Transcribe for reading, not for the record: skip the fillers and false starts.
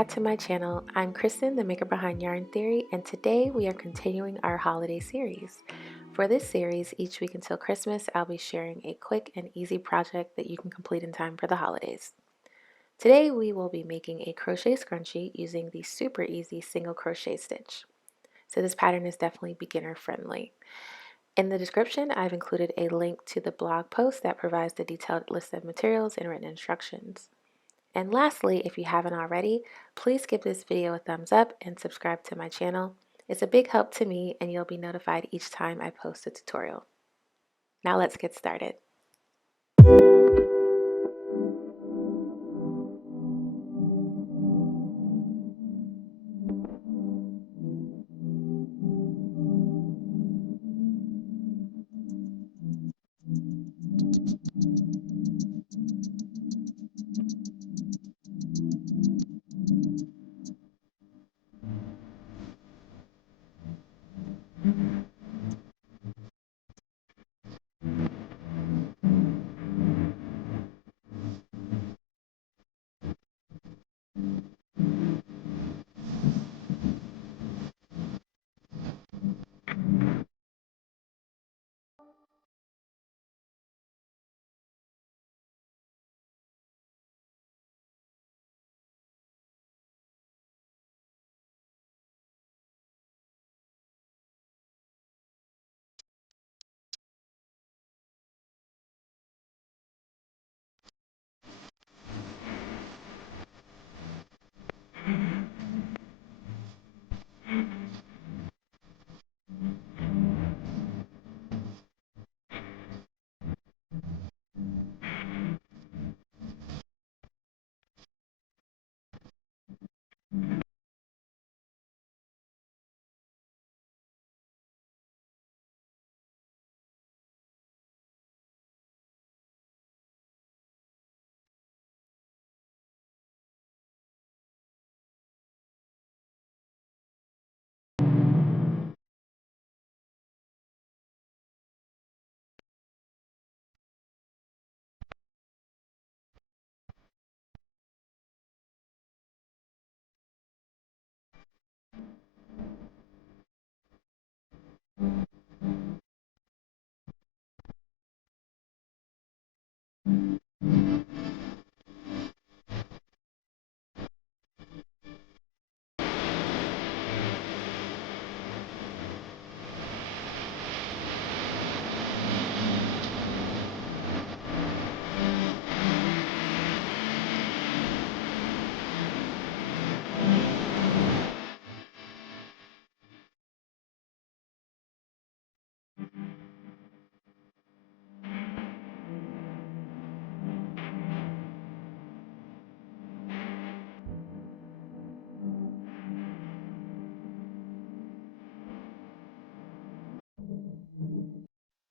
back to my channel. I'm Kristen, the maker behind Yarn Theory, and today we are continuing our holiday series. For this series, each week until Christmas, I'll be sharing a quick and easy project that you can complete in time for the holidays. Today we will be making a crochet scrunchie using the super easy single crochet stitch. So this pattern is definitely beginner friendly. In the description, I've included a link to the blog post that provides the detailed list of materials and written instructions. And lastly, if you haven't already, please give this video a thumbs up and subscribe to my channel. It's a big help to me and you'll be notified each time I post a tutorial. Now let's get started.